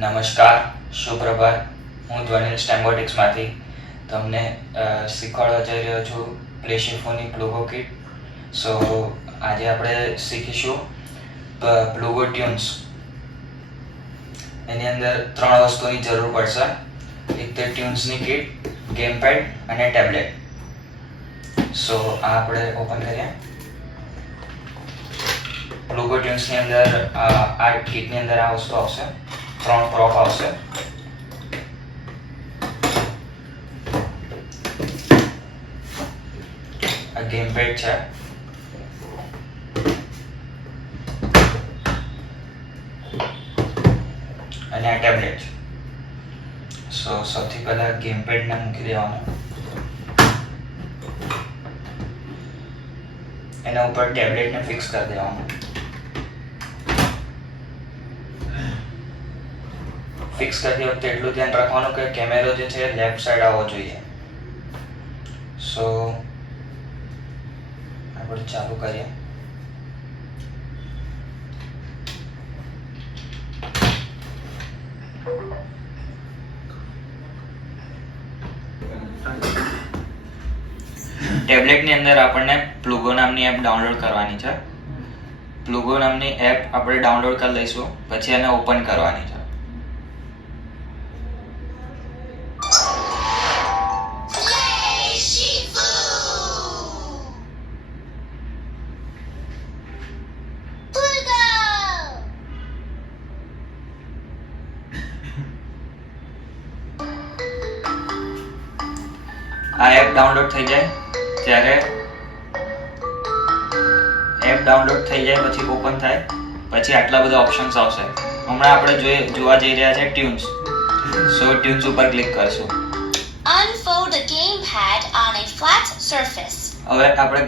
નમસ્કાર, સુપ્રભાત. હું ધ્વનિલ STEMbotix તમને શીખવાડવા જઈ રહ્યો છું પ્લેશિફોની પ્લુગો કિટ. સો આજે આપણે શીખીશું પ્લુગો ટ્યુન્સ. એની અંદર 3 વસ્તુની જરૂર પડશે. એક તે ટ્યુન્સની કિટ, ગેમ પેડ અને ટેબ્લેટ. સો આ આપણે ઓપન કરીએ. પ્લુગો ટ્યુન્સની અંદર આ કિટની અંદર આ વસ્તુ આવશે. 3 પ્રોપ આવશે. આ ગેમ પેડ છે. અને આ ટેબ્લેટ છે. સો સૌથી પહેલા ગેમ પેડને મૂકી દેવાનું. એના ઉપર ટેબ્લેટને ફિક્સ કરી દેવાનું. ફિક્સ કરતી વખતે એટલું ધ્યાન રાખવાનું કે કેમેરો જે છે લેફ્ટ સાઈડ આવવો જોઈએ. સો આપણે ચાલુ કરીએ. ટેબ્લેટની અંદર આપણને પ્લુગો નામની એપ ડાઉનલોડ કરવાની છે. પ્લુગો નામની એપ આપણે ડાઉનલોડ કરી લઈશું, પછી એને ઓપન કરવાની છે. આ એપ ડાઉનલોડ થઈ જાય પછી ઓપન થાય પછી આટલા બધા ઓપ્શન્સ આવશે. હમણાં આપણે જોવા જઈ રહ્યા છે ટ્યુન્સ. સો ટ્યુન્સ ઉપર ક્લિક કરશું. Unfold the gamepad on a flat surface. હવે આપણે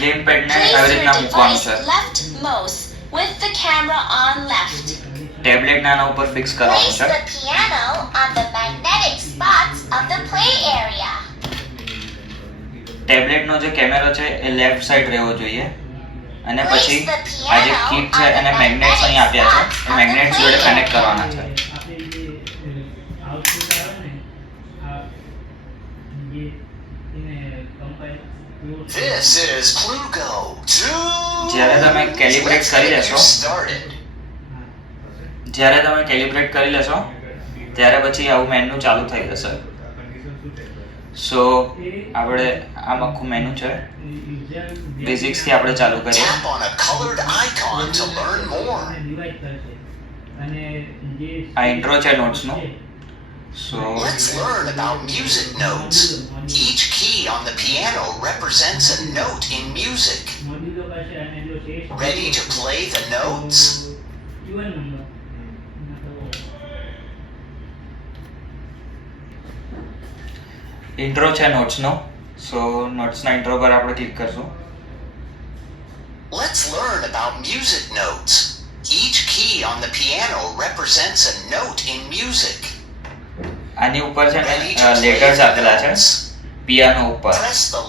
ગેમ પેડને આવી રીતના મૂકવાનું છે. Left mouse with the camera on left. Tablet નાના ઉપર ફિક્સ કરવાનું Place છે. the piano on the magnetic spots of the play area. ટેબ્લેટનો જે કેમેરો છે એ લેફ્ટ સાઈડ રહેવો જોઈએ. અને પછી આ જે કીટ છે અને મેગ્નેટ્સ અહીં આપ્યા છે, એ મેગ્નેટ્સ જોડે કનેક્ટ કરવાના છે. This is Plugo Tunes. જ્યારે તમે કેલિબ્રેટ કરી લેશો ત્યારે પછી આવું મેનુ ચાલુ થઈ જશે. સો આપણે આમ આખું મેનુ છે. બેઝિક્સ થી આપણે ચાલુ કરીએ. Tap on a colored icon to learn more. આ ઇન્ટ્રો છે નોટ્સનો. સો Let's learn about music notes. Each key on the piano represents a note in music. Ready to play the notes? Intro છે નોટ્સનો. સો નોટ્સના intro પર આપણે click કરશું. Let's learn about music notes. Each key on the piano represents a note in music. આની ઉપર છે ને letters આપેલા છે પિયાનો ઉપર. Press the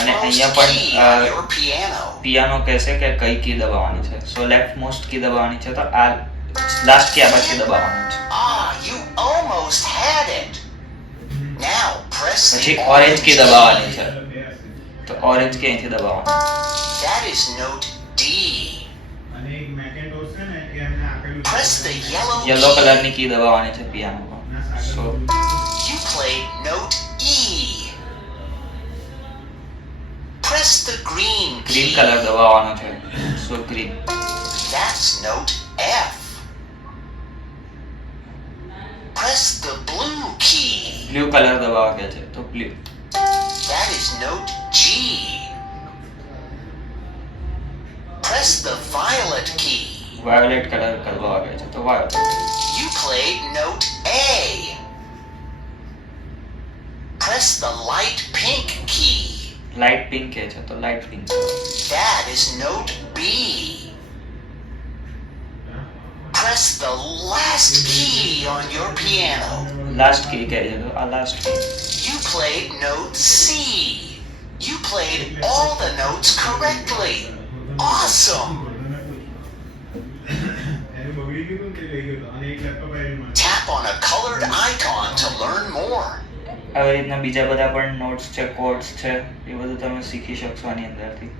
અને leftmost અહીંયા key on પણ your piano. પિયાનો કહેશે કે કઈ કી દબાવવાની છે. સો લેફ્ટ મોસ્ટ કી દબાવવાની છે, તો આ લાસ્ટ કી આ બાજુ દબાવવાનું છે. Ah, you almost had it. Now press પછી the ઓરેન્જ કી orange દબાવવાની key. છે, તો ઓરેન્જ કી અહીંથી દબાવવાની. That is note D. Press the yellow yellow key. કલરની કી દબાવવાની છે પિયાનો પર. So You played note E. Press the green green key. Colour દબાવવાનો છે. So green. That's note F. Press the blue key. Blue colour દબાવવા કે છે, તો blue. That is note G. Press the violet key. Violet colour દબાવવા કે છે, તો violet. You played note A. Press the light pink key. Light pink કે છે, તો light pink. That is note B. Press the last key on your piano. Last key કહે છે, તો આ last key. You played note C. You played all the notes correctly. Awesome! Tap on a colored icon to learn more. આવી રીતના બીજા બધા પણ notes છે, કોડ્સ છે, એ બધું તમે શીખી શકશો આની અંદરથી.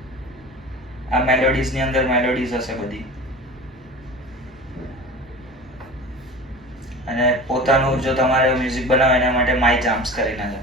આ મેલોડીઝની અંદર મેલોડીઝ હશે બધી, અને પોતાનું જો તમારે મ્યુઝિક બનાવે એના માટે માય જામ્સ કરીને છે.